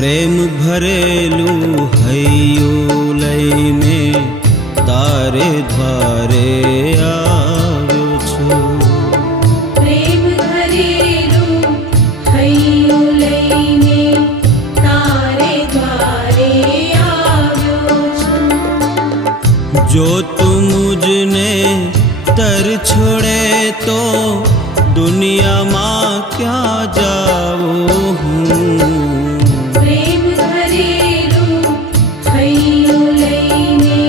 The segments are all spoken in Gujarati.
પ્રેમ ભરેલું હૈયું લઈને તારે દ્વારે આવ્યો છું। પ્રેમ ભરેલું હૈયું લઈને તારે દ્વારે આવ્યો છું। જો તું મુझने तर छोड़े तो दुनियाમાં ક્યાં જાઉં હું। પ્રેમ ભરેલું હૈયું લઈને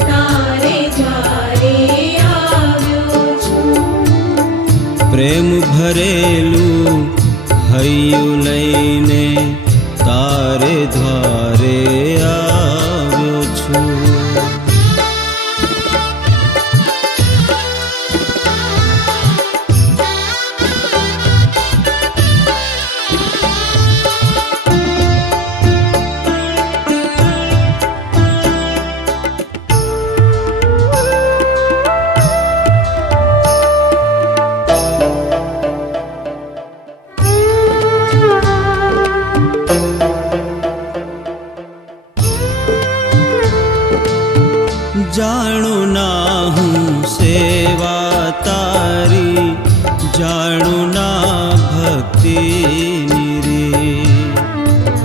તારે દ્વારે આવ્યો છું। પ્રેમ ભરેલું હૈયું લઈને તારે દ્વારે આવ્યો છું। જાણું ના હું સેવા તારી, જાણું ના ભક્તિની રીત।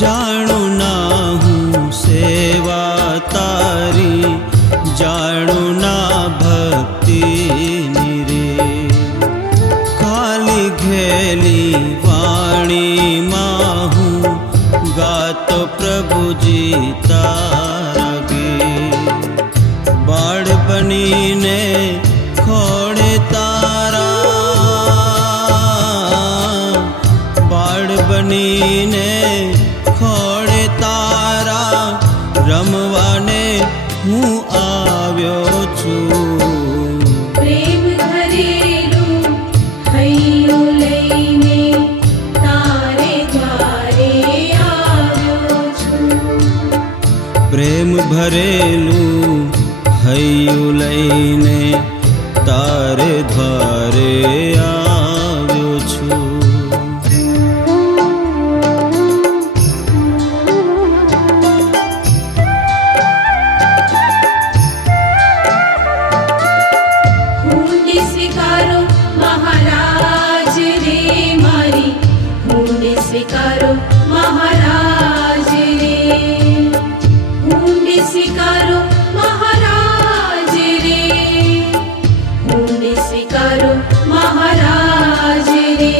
જાણું ના હું સેવા તારી, જાણું ના ભક્તિની રીત। ખાલી ઘેલી વાણીમાં હું ગાતો પ્રભુજી તારા ગીત। બાળ બનીને ખોળે તારા, બાળ બનીને ખોળે તારા, રમવાને હું આવ્યો છું। પ્રેમ ભરેલું હૈયું લઈને તારે દ્વારે આવ્યો છું। પ્રેમ ભરેલું હૈયું લઈને તારે દ્વારે આવ્યો છું। હુંડી સ્વીકારો મહારાજ રે મારી, હુંડી સ્વીકારો મહારાજ રે, હુંડી સ્વીકારો મહારાજ રે, હુંડી સ્વીકારો મહારાજ રે।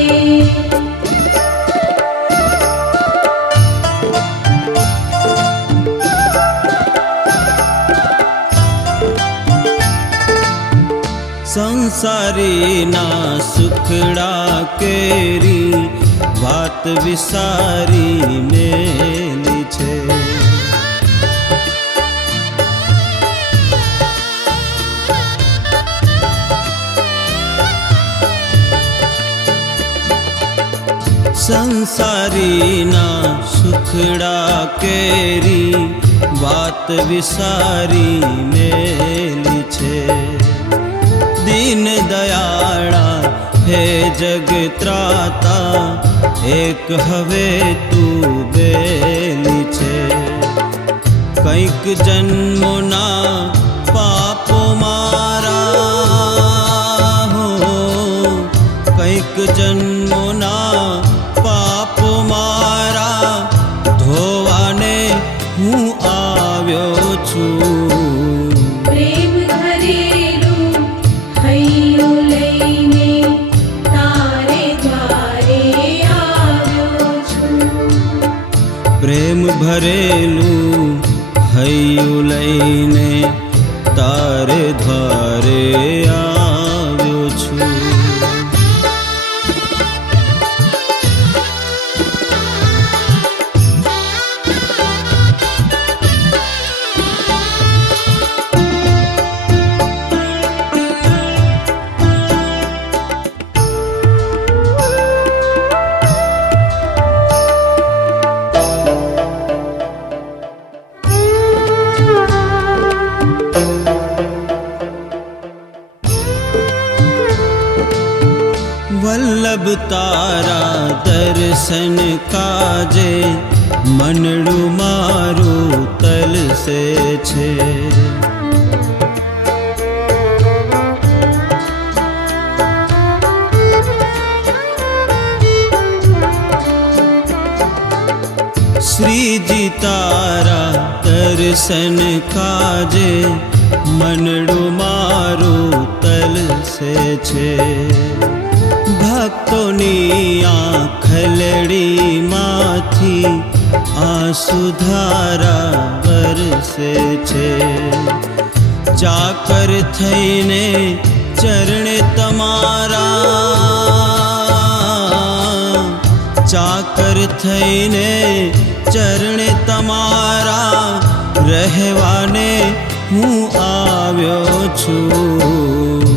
સંસારીના સુખડા કેરી વાત વિસારી મેલી છે। સંસારીના સુખડા કેરી વાત વિસારી મેલી છે। दीन दयाळा हे जगत्राता, एक हवे तू बेली छे। કંઈક જન્મોના પાપો મારા હો, કંઈક જન્મોના પાપો મારા ધોવાને હું આવ્યો છું। પ્રેમ ભરેલું હૈયું લઈને તારે દ્વારે આવ્યો છું। પ્રેમ ભરેલું હૈયું લઈને તારે દ્વારે આવ્યો છું। દર્શન કાજે મનડું મારું તલસે છે. શ્રીજી તારા દર્શન કાજે મનડું મારું તલસે છે. ભક્તોની આંખલડીમાંથી આંસુધારા વરસે છે. ચાકર થઈને ચરણે તમારા, ચાકર થઈને ચરણે તમારા રહેવાને હું આવ્યો છું.